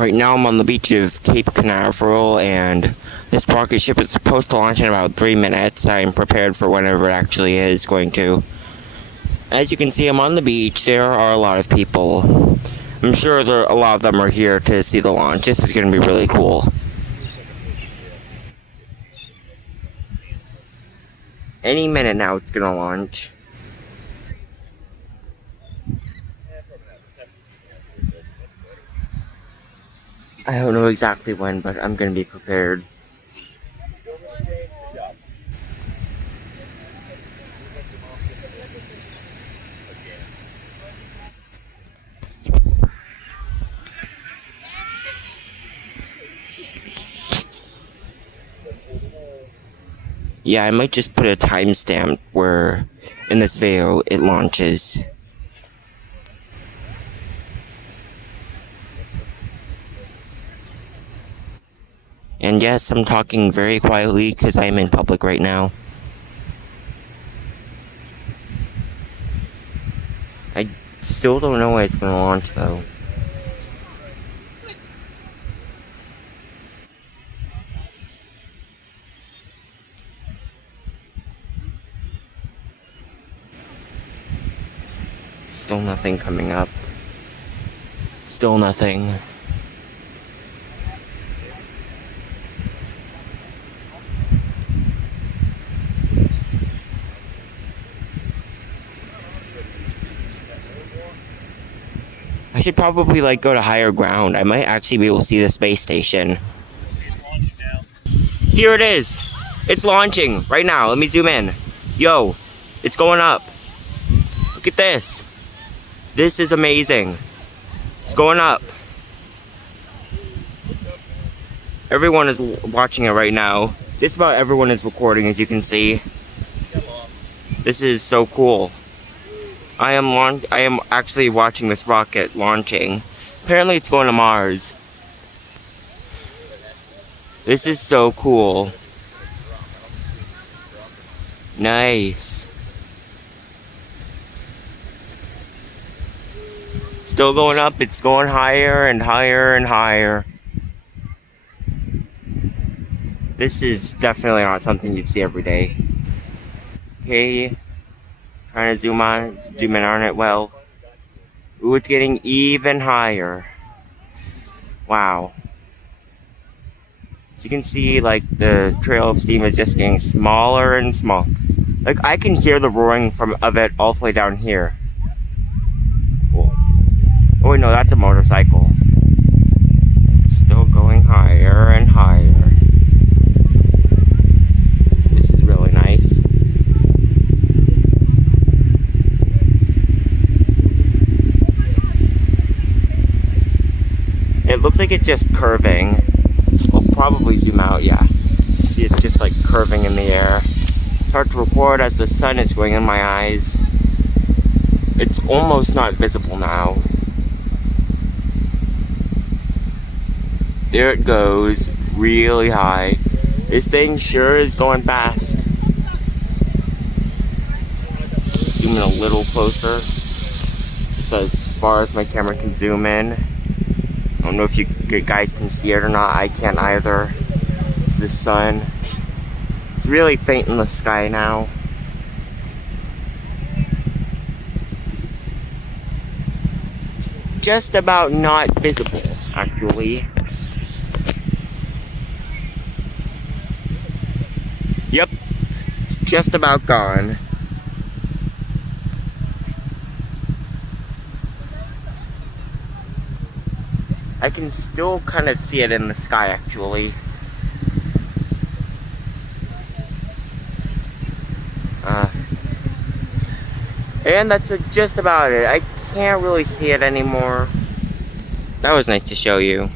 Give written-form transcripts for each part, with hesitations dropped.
Right now I'm on the beach of Cape Canaveral, and this rocket ship is supposed to launch in about 3 minutes. I'm prepared for whenever it actually is going to. As you can see, I'm on the beach. There are a lot of people. I'm sure a lot of them are here to see the launch. This is going to be really cool. Any minute now it's going to launch. I don't know exactly when, but I'm going to be prepared. Yeah, I might just put a timestamp where in this video it launches. And yes, I'm talking very quietly because I'm in public right now. I still don't know when it's going to launch though. Still nothing coming up. Still nothing. I should probably go to higher ground. I might actually be able to see the space station. Here it is. It's launching right now. Let me zoom in. Yo, it's going up. Look at this. This is amazing. It's going up. Everyone is watching it right now. Just about everyone is recording, as you can see. This is so cool. I am actually watching this rocket launching. Apparently it's going to Mars. This is so cool. Nice. Still going up, it's going higher and higher and higher. This is definitely not something you'd see every day. Okay. Trying to zoom in on it well. Ooh, it's getting even higher. Wow. As you can see, the trail of steam is just getting smaller and smaller. I can hear the roaring of it all the way down here. Cool. Oh wait, no, that's a motorcycle. Still going higher and higher. This is really nice. It looks like it's just curving. I'll probably zoom out, yeah. See it just curving in the air. It's hard to record as the sun is going in my eyes. It's almost not visible now. There it goes, really high. This thing sure is going fast. Zoom in a little closer. Just as far as my camera can zoom in. I don't know if you guys can see it or not. I can't either. It's the sun. It's really faint in the sky now. It's just about not visible, actually. Yep, it's just about gone. I can still kind of see it in the sky, actually. And that's just about it. I can't really see it anymore. That was nice to show you.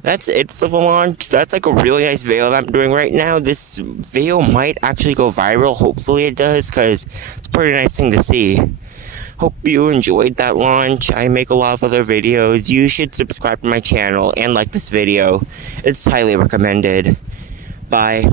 That's it for the launch. That's a really nice video that I'm doing right now. This video might actually go viral. Hopefully it does, because it's a pretty nice thing to see. Hope you enjoyed that launch. I make a lot of other videos. You should subscribe to my channel and like this video. It's highly recommended. Bye.